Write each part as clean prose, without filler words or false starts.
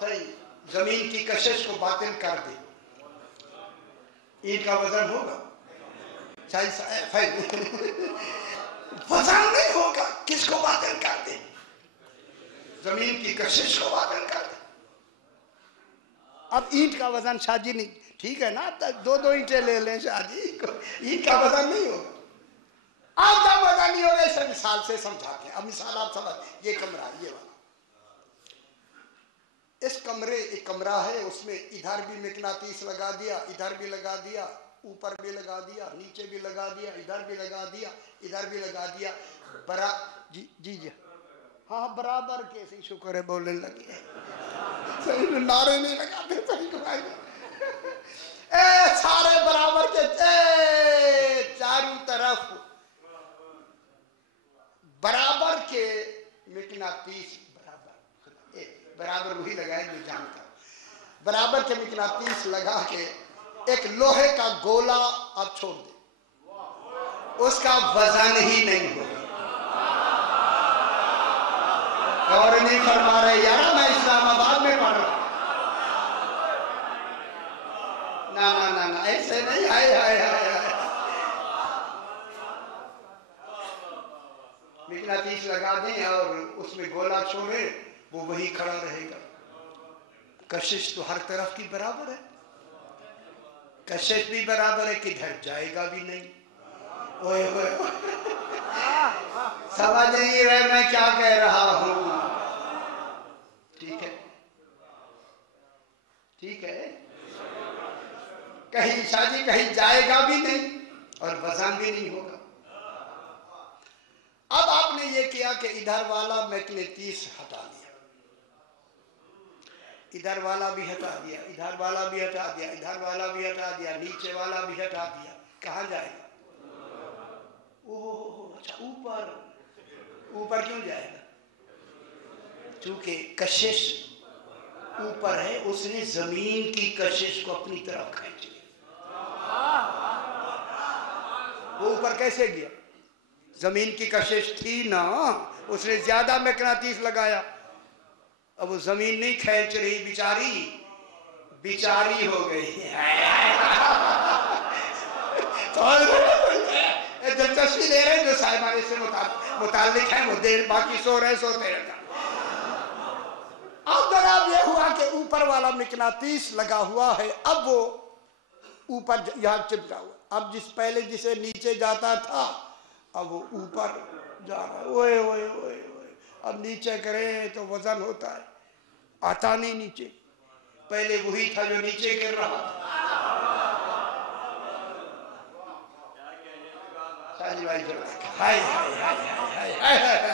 सही, जमीन की कशिश को बातिल कर दे, ईंट का वजन होगा? वजन नहीं होगा, किसको बातिल कर दे? जमीन की कशिश को बातिल कर दे। अब ईंट का वजन शादी नहीं, ठीक है ना, दो दो ईंटें ले लें शादी, ईंट का वजन नहीं होगा। अब जब वजन नहीं होगा, इसे मिसाल से समझाते हैं। अब मिसाल आप समझ, ये कमरा, ये वाला, इस कमरे, एक कमरा है, उसमें इधर भी मिकनातीस लगा दिया, इधर भी लगा दिया, ऊपर भी लगा दिया, नीचे भी लगा दिया, इधर भी लगा दिया, इधर भी लगा दिया, बरा जी जी जी हाँ बराबर के, सही, शुक्र है बोलने लगे, सही नारे नहीं लगाते, सही सारे बराबर के, चारों तरफ बराबर के मिकनातीस, बराबर वही लगाए जो जानता, बराबर के मिकनातीस लगा के एक लोहे का गोला आप छोड़ दे, उसका वजन ही नहीं होगा। और नहीं फरमा रहे यार, मैं इस्लामाबाद में पढ़ रहा, ना ना ना ना, ऐसे नहीं, हाय हाय हाय हाय, मिकनातीस लगा दें और उसमें गोला छोड़े, वो वही खड़ा रहेगा। कशिश तो हर तरफ की बराबर है, कशिश भी बराबर है, किधर जाएगा भी नहीं। ओए ओए समझ नहीं रहे मैं क्या कह रहा हूं? ठीक है, ठीक है, कहीं शादी कहीं जाएगा भी नहीं और वजन भी नहीं होगा। अब आपने ये किया कि इधर वाला मैग्नेटिस हटा दिया, इधर वाला भी हटा दिया, इधर वाला भी हटा दिया, इधर वाला भी हटा दिया, नीचे वाला भी हटा दिया, कहाँ जाएगा? ओह अच्छा, ऊपर, ऊपर क्यों जाएगा? क्योंकि कशिश ऊपर है, उसने जमीन की कशिश को अपनी तरफ खींच लिया। वो ऊपर कैसे गया? जमीन की कशिश थी ना, उसने ज्यादा मैग्नेटिस लगाया, अब वो जमीन नहीं खींच रही, बिचारी बिचारी हो गई। दिलचस्पी ले रहे हैं जो साहिबान से मुताल्लिक है, वो देर बाकी सो रहे, सोते रहता। अब जनाब ये हुआ कि ऊपर वाला मिकनातीस लगा हुआ है, अब वो ऊपर यहाँ चिपका हुआ, अब जिस पहले जिसे नीचे जाता था अब वो ऊपर जा रहा है। ओए ओए ओए ओए, अब नीचे करें तो वजन होता है, आता नहीं नीचे, पहले वही था जो नीचे गिर रहा था। हाय हाय हाय हाय हाय।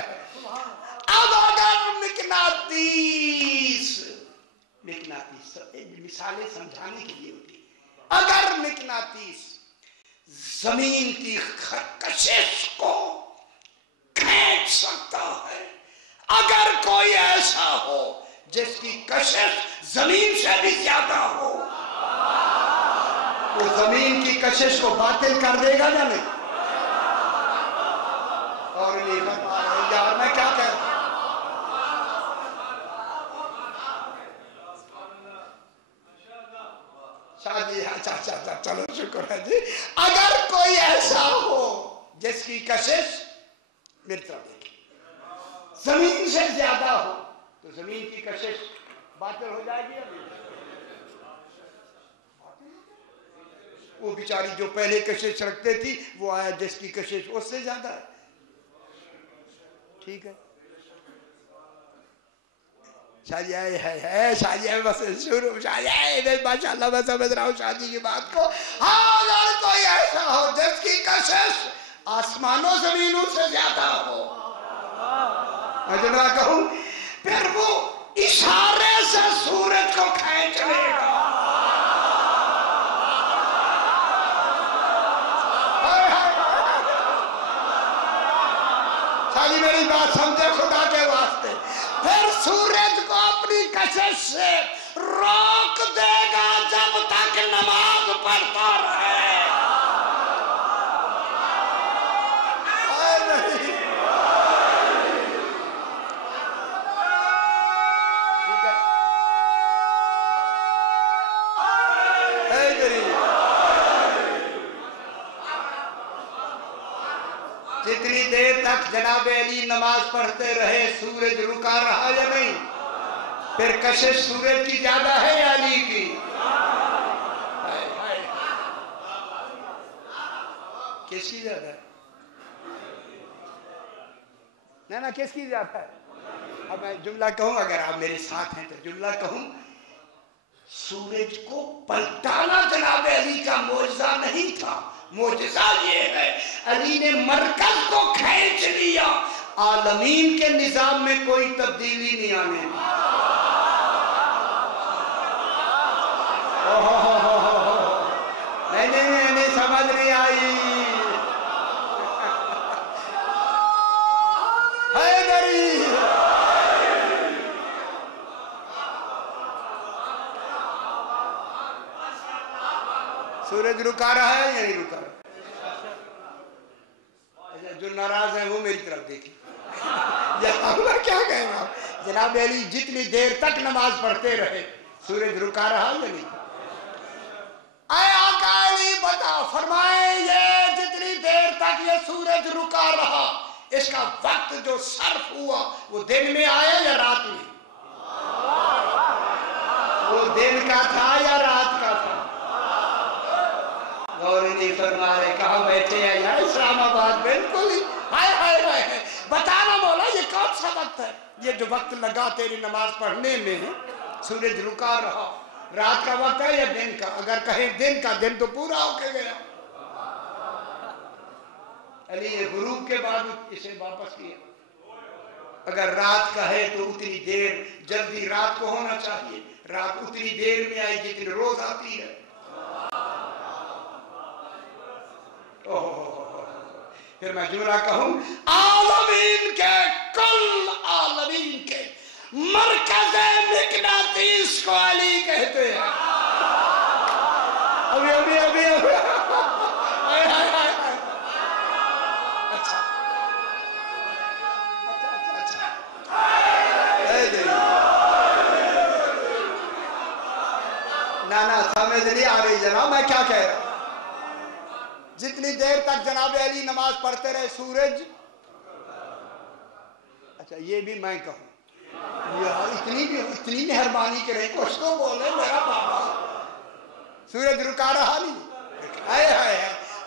अब अगर मिकनातीस मिसालें समझाने के लिए होती, अगर मिकनातीस जमीन की कशिश को खींच सकता है, अगर कोई ऐसा हो जिसकी कशिश जमीन से भी ज्यादा हो, तो जमीन की कशिश को बातिल कर देगा या नहीं? और नहीं कर पा रहे यार, मैं क्या कह रहा हूं? शादी, अच्छा अच्छा अच्छा, चलो शुक्र है जी। अगर कोई ऐसा हो जिसकी कशिश मेरी तरफ देखिए जमीन से ज्यादा हो, तो जमीन की कशिश बातिल हो जाएगी या नहीं? वो बेचारी जो पहले कशिश रखते थी, वो आया जिसकी कशिश उससे ज्यादा है, ठीक है। शादी है शादी है, बस शुरू शादी, माशाल्लाह मैं समझ रहा हूँ शादी की बात को। हाँ, अगर कोई ऐसा हो जिसकी कशिश आसमानों जमीनों से ज्यादा हो, मैं जो ना कहूँ, फिर वो इशारे से सूरज को खींच लेगा। शादी मेरी बात समझे खुदा के वास्ते, फिर सूरज को अपनी कशिश से रोक देगा जब तक नमाज पढ़ता रहे। ठीक है, जनाब अली नमाज पढ़ते रहे, सूरज रुका रहा या नहीं? फिर कशिश सूरज की ज्यादा है या अली की? किसकी ज्यादा है? ना किसकी ज्यादा है? अब मैं जुमला कहूं, अगर आप मेरे साथ हैं तो जुमला कहूं, सूरज को पलटाना जनाब अली का मोजा नहीं था, मोजा ये है अली ने मरकज को खींच लिया, आलमीन के निजाम में कोई तब्दीली नहीं आने दी। नहीं समझ नहीं आई। हैदरी सूरज रुका रहा है या नहीं रुका रहा? जो नाराज है वो मेरी तरफ देखिए। क्या कहेंगे आप? जनाब अली जितनी देर तक नमाज पढ़ते रहे, सूरज रुका रहा या नहीं? आए आका अली बता फरमाए, ये जितनी देर तक ये सूरज रुका रहा, इसका वक्त जो सर्फ हुआ वो दिन में आया या रात में? वो दिन का था या रात का था? और नहीं फरमा रहे, कहा बैठे हैं यार इस्लामाबाद, बिल्कुल ही हाय हाय हाय। बताना मौला ये कौन सा वक्त है? ये जो वक्त लगा तेरी नमाज पढ़ने में, सूरज रुका रहा, रात का वक्त है या दिन का? अगर कहें दिन का, दिन तो पूरा होके गया। अली ये गुरूब के बाद इसे वापस किया। अगर रात का है तो उतनी देर जल्दी रात को होना चाहिए, रात उतनी देर में आई जितनी रोज आती है। फिर मैं जुमला कहूं, आलमीन के कुल आलमीन के मरकज़ मिक़नातीस को अली कहते हैं। अभी अभी अभी अभी हाय हाय हाय। अच्छा ना समझ नहीं आ रही जनाब मैं क्या कह रहा हूं। जितनी देर तक जनाब अली नमाज पढ़ते रहे सूरज, अच्छा ये भी मैं कहूं, इतनी मेहरबानी करे, कुछ तो बोले मेरा बाबा। सूरज रुका रहा नहीं। हाय हाय।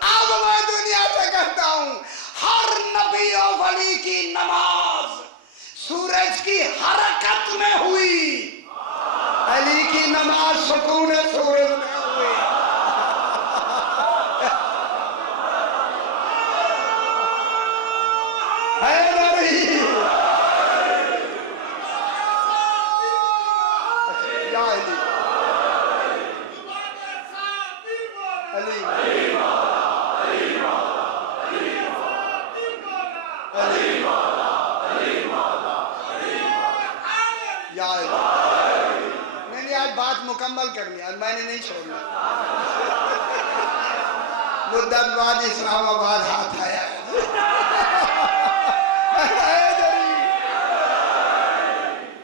अब मैं दुनिया से कहता हूं, हर नबी और वली की नमाज सूरज की हरकत में हुई, अली की नमाज सुकून सूरज में हुई। मुकम्मल करनी है, मैंने नहीं छोड़ना। मुद्दतबाद इस्लामाबाद हाथ आया।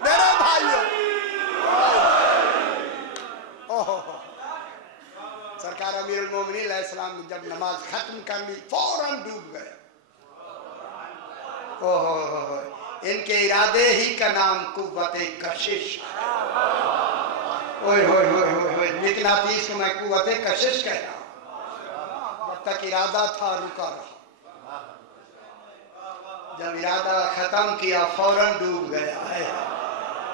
मेरे भाइयों, सरकार अमीरुल मोमिनीन अलैहिस्सलाम ने जब नमाज खत्म कर ली फौरन डूब गए। ओहो, इनके इरादे ही का नाम कुव्वते कशिश। ओए होए होए होए होए, मिक़नातीस को मैं कुव्वते कशिश कह रहा हूं। जब तक इरादा था रुका रहा, जब इरादा खत्म किया फौरन डूब गया है।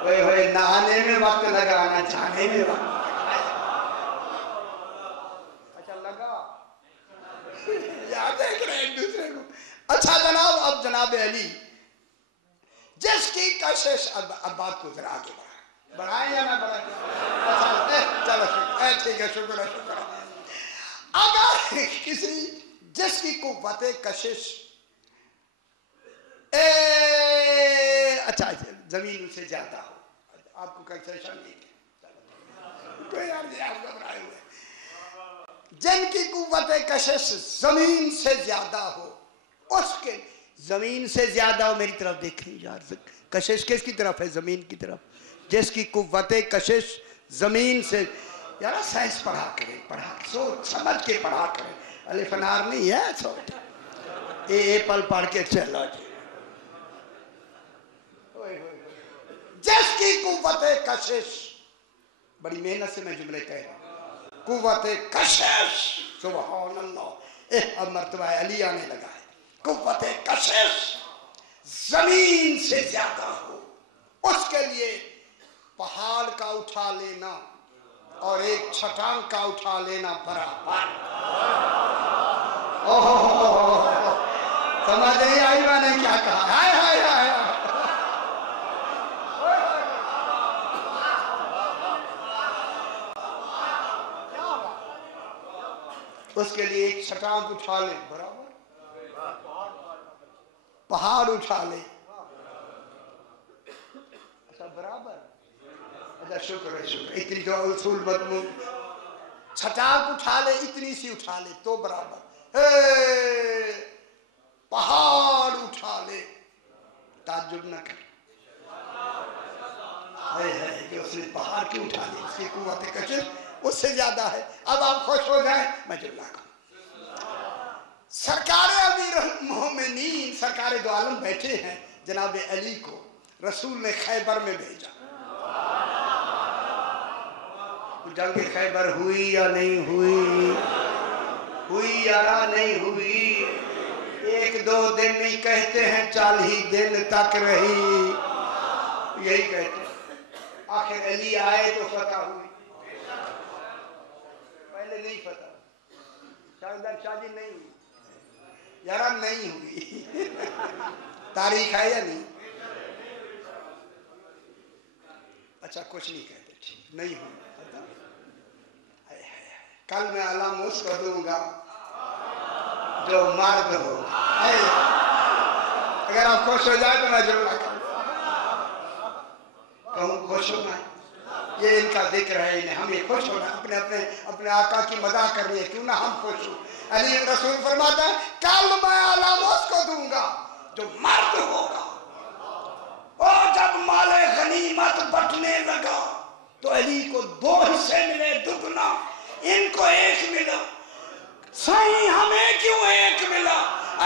ओए होए, नहाने में वक्त लगा ना जाने में वक्त अच्छा लगा। याद देख रहे एक दूसरे को। अच्छा जनाब, अब जनाब अली जिसकी कशिश, अब बात को जरा आगे बढ़ाएं या ना बढ़ाएं? चलो ठीक है, शुक्र है शुक्र है। अगर किसी जिसकी कुव्वते कशिश अच्छा जमीन से ज्यादा हो, आपको कंसेशन नहीं है, आप घबराए हुए, जिनकी कुव्वते कशिश जमीन से ज्यादा हो, उसके जमीन से ज्यादा हो, मेरी तरफ देखें यार, कशिश किसकी तरफ है? जमीन की तरफ। जिसकी कुव्वते कशिश जमीन से, यार साइंस पढ़ा करें, पढ़ा सोच समझ के पढ़ा करें। अलिफ अनार नहीं है, सोच एप्पल पढ़ के चलो जी। कुव्वत कशिश, बड़ी मेहनत से मैं जुमले कह रहा हूं, कुव्वत कशिश, सुभान अल्लाह, अब मर्तबा अली आने लगा है। कुव्वत कशिश जमीन से ज्यादा हो, उसके लिए पहाड़ का उठा लेना और एक छटांग का उठा लेना बराबर। समझ नहीं आई मैंने क्या कहा? हाय हाय हाय, उसके लिए एक छटांग उठा ले बराबर, पहाड़ उठा ले, अच्छा बराबर, अच्छा शुक्र है शुक्र, इतनी जो उसूल मजमून, छटांग उठा ले, इतनी सी उठा ले तो बराबर, पहाड़ उठा ले, ताज्जुब न कर, है कि उसने पहाड़ क्यों उठा ली, उसकी कुव्वत कशिश उससे ज्यादा है। अब आप खुश हो जाए, मैं जुमला कहूं। सरकार अमीर मोमिनीन, सरकार दो आलम बैठे हैं, जनाब अली को रसूल ने खैबर में भेजा। जंग खैबर हुई या नहीं हुई? हुई या नहीं हुई? 1-2 दिन नहीं कहते हैं, 40 दिन तक रही, यही कहते हैं। आखिर अली आए तो फतह हुई, पहले नहीं फतह, शाहजहां शादी नहीं हुई यारा, नहीं हुई। तारीख है या नहीं? अच्छा कुछ नहीं कहते, ठीक नहीं हुई। कल मैं अलाम उसको दूंगा जो मर्द हो। अगर आप खुश हो जाए तो मैं जुमला कहूँ, खुश होना, ये इनका जिक्र है, इन्हें हमें खुश होना, अपने अपने अपने आका की मजाक करनी है, क्यों ना हम खुश हो। अली रसूल फरमाता है कल मैं अलाम उसको दूंगा जो मर्द होगा। और जब माले गनीमत बंटने लगा तो अली को 2 हिस्से मिले, दुगना, इनको 1 मिला। सही हमें क्यों 1 मिला,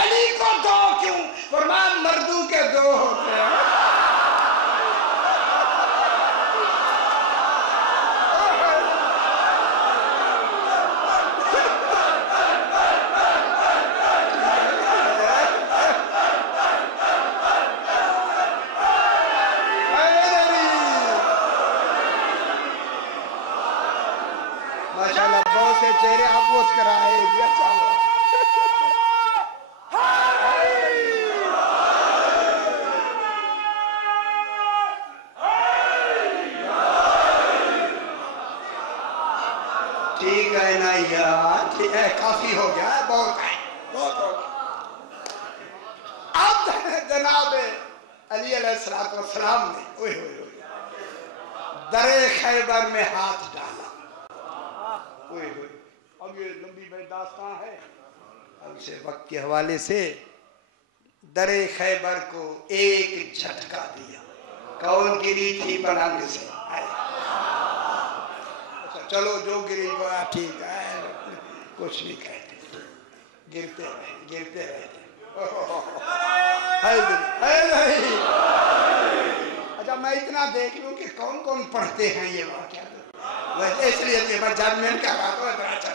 अली को 2 क्यों? फरमान मर्दों के 2 होते हैं। माशाल्लाह बहुत से चेहरे आप मुस्कुराए, अच्छा हुआ। ठीक है ना यार, ठीक है, काफी हो गया, बहुत है, बहुत हो गया। अब जनाब अली अलैहिस्सलाम ने दरे खैबर में हाथ डाला। अब ये लंबी दास्तान है, अब से वक्त के हवाले से दरे खैबर को एक झटका दिया। कौन गिरी थी बनाने से? अच्छा चलो जो गिरी को ठीक है, कुछ नहीं कहते, गिरते रहे, गिरते रहते। अच्छा मैं इतना देख लूं कि कौन कौन पढ़ते हैं ये वाक्या, इसलिए मैं जजमेंट कर रहा था।